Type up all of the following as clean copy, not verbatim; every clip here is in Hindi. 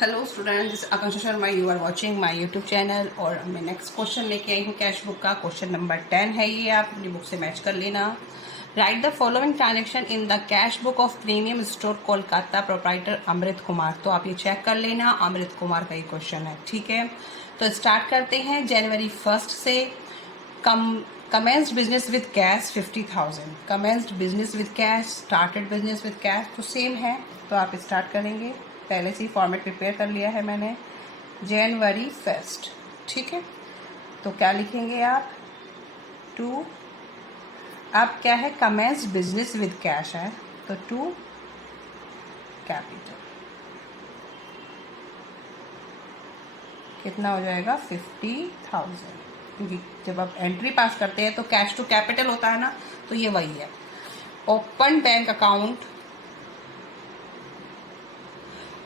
Hello student, this Akanksha Sharma, you are watching my YouTube channel. और मैं नेक्स्ट क्वेश्चन लेके आई हूँ कैश बुक का। क्वेश्चन नंबर 10 है ये, आप अपनी बुक से मैच कर लेना। Write the following transaction in the cash book of premium store Kolkata, proprietor Amrit Kumar. तो आप ये चेक कर लेना, अमृत कुमार का ये क्वेश्चन है, ठीक है। तो स्टार्ट करते हैं जनवरी 1 से। commenced business with cash 50,000, commenced business with cash, started business with cash, तो सेम है। तो आप स्टार्ट करेंगे, पहले से ही फॉर्मेट प्रिपेयर कर लिया है मैंने। जनवरी 1, ठीक है। तो क्या लिखेंगे आप? टू, अब क्या है, commenced बिजनेस विद कैश है, तो टू कैपिटल कितना हो जाएगा? 50,000। क्योंकि जब आप एंट्री पास करते हैं तो कैश टू कैपिटल होता है ना, तो ये वही है। Open bank account,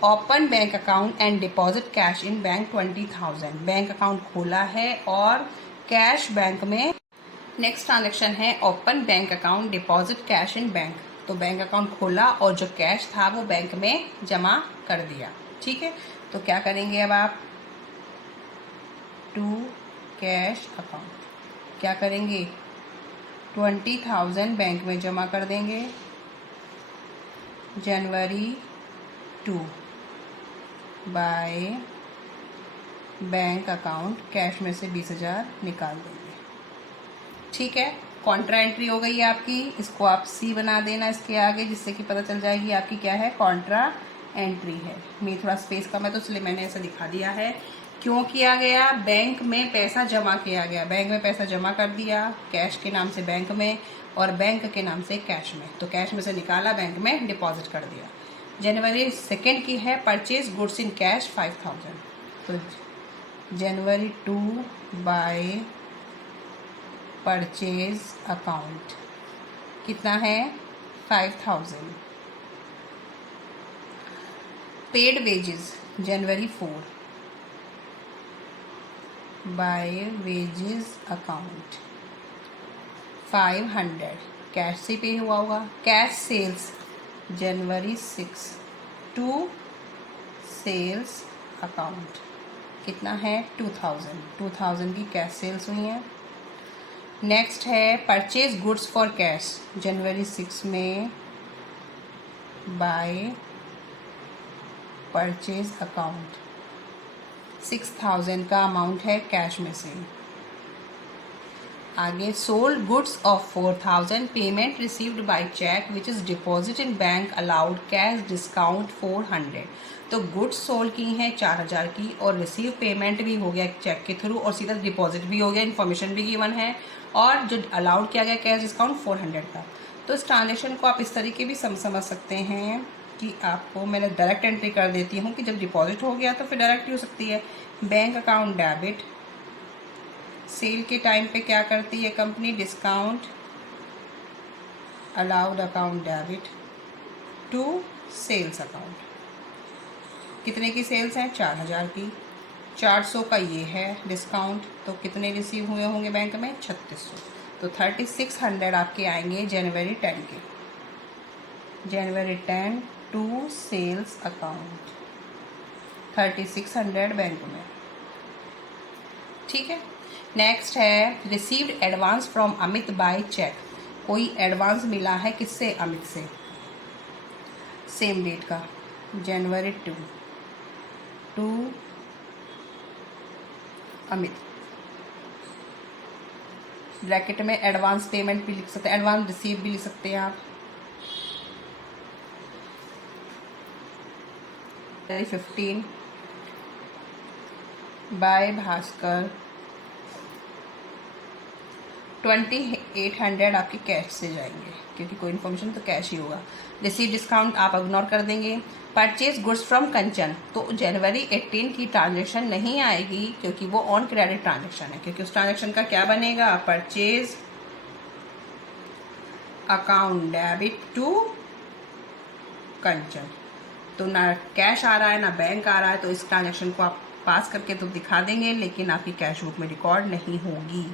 open bank account and deposit cash in bank 20,000। Bank account खोला है और कैश बैंक में। नेक्स्ट ट्रांजेक्शन है open bank account deposit cash in bank. तो बैंक अकाउंट खोला और जो कैश था वो बैंक में जमा कर दिया, ठीक है। तो क्या करेंगे अब आप? टू कैश अकाउंट क्या करेंगे? 20,000 बैंक में जमा कर देंगे। जनवरी 2 बाय बैंक अकाउंट, कैश में से 20,000 निकाल देंगे, ठीक है। कॉन्ट्रा एंट्री हो गई है आपकी। इसको आप सी बना देना इसके आगे, जिससे कि पता चल जाएगी आपकी क्या है, कॉन्ट्रा एंट्री है। मैं थोड़ा स्पेस कम है तो इसलिए मैंने ऐसा दिखा दिया है। क्यों किया गया? बैंक में पैसा जमा किया गया, बैंक में पैसा जमा कर दिया, कैश के नाम से बैंक में और बैंक के नाम से कैश में। तो कैश में से निकाला, बैंक में डिपॉजिट कर दिया। जनवरी 2 की है परचेज गुड्स इन कैश 5,000। तो जनवरी 2 बाय परचेज अकाउंट कितना है? 5,000। Paid wages January 4 by wages account 500, cash से पे हुआ होगा। Cash sales January 6 to sales account कितना है? 2,000 की कैश सेल्स हुई हैं। नेक्स्ट है परचेज गुड्स फॉर कैश जनवरी 6 में बाय परचेज अकाउंट 6,000 का अमाउंट है कैश में से। आगे sold goods of 4,000, payment received by cheque which is deposit in bank allowed cash discount 400। तो गुड्स सोल्ड की हैं 4,000 की और रिसीव पेमेंट भी हो गया चेक के थ्रू और सीधा डिपॉजिट भी हो गया, इन्फॉर्मेशन भी गिवन है, और जो अलाउड किया गया कैश डिस्काउंट 400 का। तो इस ट्रांजेक्शन को आप इस तरीके भी समझ सकते हैं कि आपको मैंने डायरेक्ट एंट्री कर देती हूँ कि जब डिपॉजिट हो गया तो फिर डायरेक्ट ही हो सकती है। बैंक अकाउंट डेबिट, सेल के टाइम पे क्या करती है company? Discount allowed account debit to sales account. कितने की सेल्स हैं? 4,000 की। 400 का ये है डिस्काउंट, तो कितने रिसीव हुए होंगे बैंक में? 3,600। तो 3,600 आपके आएंगे जनवरी 10 के। January 10 to sales account 3,600 bank में, ठीक है। नेक्स्ट है received advance from Amit by cheque. कोई एडवांस मिला है किससे? अमित से। सेम डेट का, जनवरी 2 टू अमित। ब्रैकेट में एडवांस पेमेंट भी लिख सकते हैं, एडवांस रिसीव भी लिख सकते हैं आप। 15 बाय भास्कर 2,800 आपके कैश से जाएंगे, क्योंकि कोई इन्फॉर्मेशन तो कैश ही होगा। रिसीव डिस्काउंट आप इग्नोर कर देंगे। परचेज गुड्स फ्रॉम कंचन, तो जनवरी 18 की ट्रांजेक्शन नहीं आएगी क्योंकि वो ऑन क्रेडिट ट्रांजेक्शन है, क्योंकि उस ट्रांजेक्शन का क्या बनेगा? परचेज अकाउंट डेबिट टू कंचन। तो ना कैश आ रहा है ना बैंक आ रहा है, तो इस ट्रांजेक्शन को आप पास करके तो दिखा देंगे, लेकिन आपकी कैश बुक में रिकॉर्ड नहीं होगी।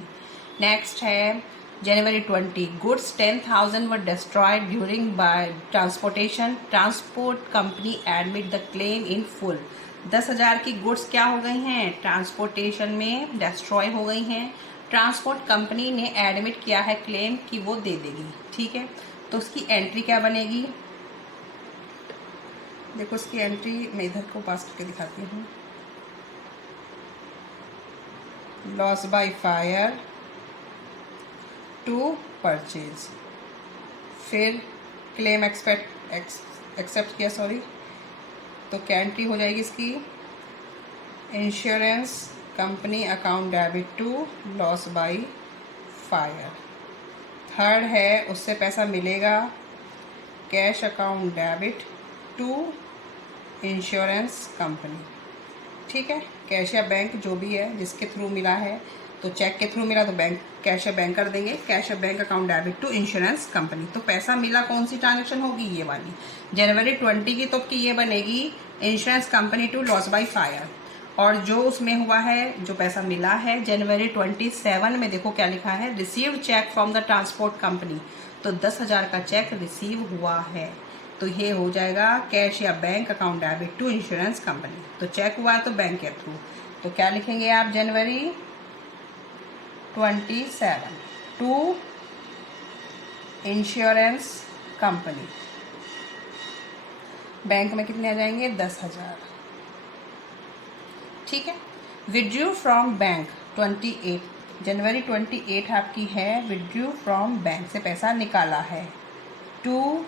नेक्स्ट है January 20, goods 10,000 were destroyed during by transportation. Transport company admit the claim in full. 10,000 की गुड्स क्या हो गई हैं, ट्रांसपोर्टेशन में डिस्ट्रॉय हो गई हैं. ट्रांसपोर्ट कंपनी ने एडमिट किया है क्लेम कि वो दे देगी. ठीक है, तो उसकी एंट्री क्या बनेगी, देखो उसकी एंट्री मैं इधर को पास करके दिखाती हूँ. Loss by fire to purchase, फिर क्लेम एक्सेप्ट किया, सॉरी, तो क्या एंट्री हो जाएगी इसकी, insurance company account debit to loss by fire. Third है उससे पैसा मिलेगा, cash account debit to insurance company. ठीक है, कैश या बैंक जो भी है जिसके थ्रू मिला है, तो चेक के थ्रू मिला तो बैंक कैश या बैंक कर देंगे, कैश या bank account debit to insurance company. तो पैसा मिला कौन सी ट्रांजेक्शन होगी, ये वाली जनवरी 20 की, तो की ये बनेगी insurance company to loss by fire. और जो उसमें हुआ है, जो पैसा मिला है जनवरी 27 में, देखो क्या लिखा है, received cheque from the transport company. तो 10,000 का चेक रिसीव हुआ है, तो ये हो जाएगा कैश या bank account debit to insurance company. तो चेक हुआ है तो बैंक के थ्रू, तो क्या लिखेंगे आप, जनवरी 27 टू इंश्योरेंस कंपनी. बैंक में कितने आ जाएंगे, 10,000. ठीक है, विड्रू फ्रॉम बैंक 28, जनवरी 28 आपकी है, विड्रू फ्रॉम बैंक से पैसा निकाला है, टू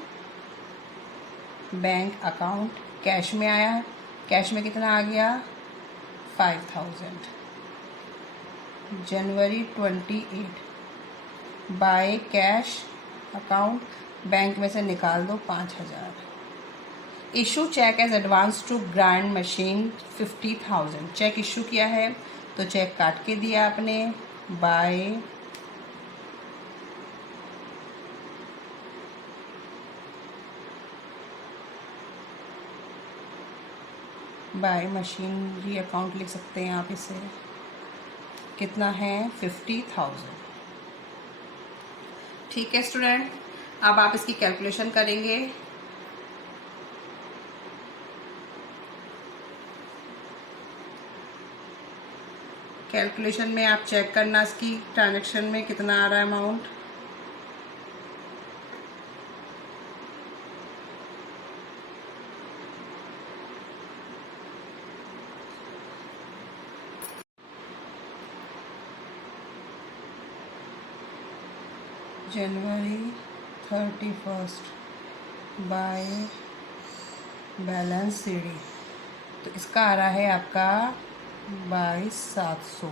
बैंक अकाउंट, कैश में आया, कैश में कितना आ गया, 5,000. January 28 by cash account, bank में से निकाल दो 5,000. Issue cheque as advance to grind machine 50,000, cheque issue किया है तो चेक काट के दिया आपने, बाय मशीनरी अकाउंट लिख सकते हैं आप इसे, कितना है, 50,000. ठीक है स्टूडेंट, अब आप इसकी कैलकुलेशन करेंगे. कैलकुलेशन में आप चेक करना इसकी ट्रांजैक्शन में कितना आ रहा है amount. January 31 by balance CD, तो इसका आ रहा है आपका 22,700.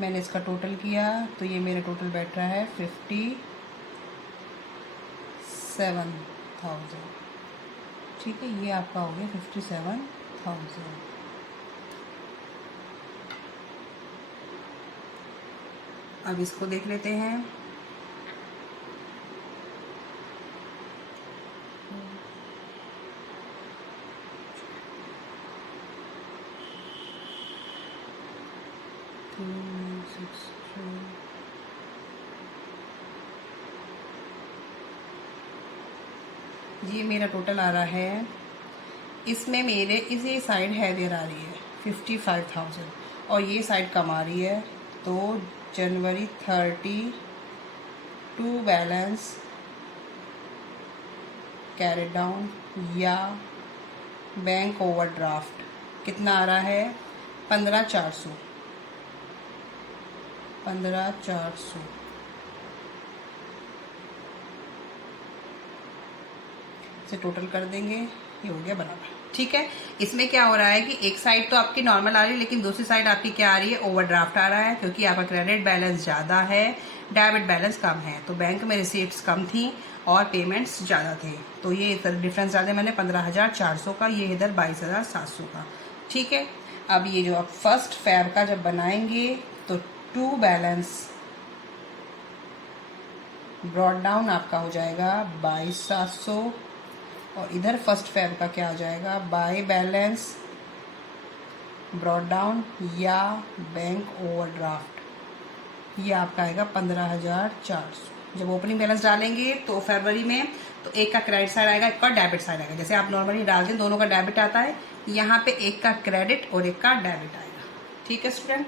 मैंने इसका टोटल किया तो ये मेरा टोटल बैठ रहा है 57,000. ठीक है, ये आपका हो गया 57,000. अब इसको देख लेते हैं. ये मेरा टोटल आ रहा है, इसमें मेरे इसी साइड हैवियर आ रही है 55,000 और ये साइड कम आ रही है. तो जनवरी 30 टू बैलेंस कैरी डाउन या बैंक ओवरड्राफ्ट कितना आ रहा है, 15,400. से टोटल कर देंगे, ये हो गया बराबर. ठीक है, इसमें क्या हो रहा है कि एक साइड तो आपकी नॉर्मल आ रही है, लेकिन दूसरी साइड आपकी क्या आ रही है, ओवरड्राफ्ट आ रहा है, क्योंकि आपका क्रेडिट बैलेंस ज़्यादा है, डेबिट बैलेंस कम है. तो बैंक में रिसीप्ट्स कम थी और पेमेंट्स ज़्यादा थे, तो ये इधर डिफरेंस ज़्यादा मैंने 15,400 का, ये इधर 22,700 का. ठीक है, अब ये जो आप फर्स्ट फैब का जब बनाएंगे तो टू बैलेंस ब्रॉड डाउन आपका हो जाएगा 22,700 और इधर फर्स्ट फैब का क्या आ जाएगा, बाय बैलेंस ब्रॉड डाउन या बैंक ओवरड्राफ्ट ये आपका आएगा 15,400। जब ओपनिंग बैलेंस डालेंगे तो फरवरी में, तो एक का क्रेडिट साइड आएगा, एक का डेबिट साइड आएगा। जैसे आप नॉर्मली डालते हैं दोनों का डेबिट आता है, यहाँ पे एक का क्रेडिट और एक का डेबिट आएगा। ठीक है स्टूडेंट।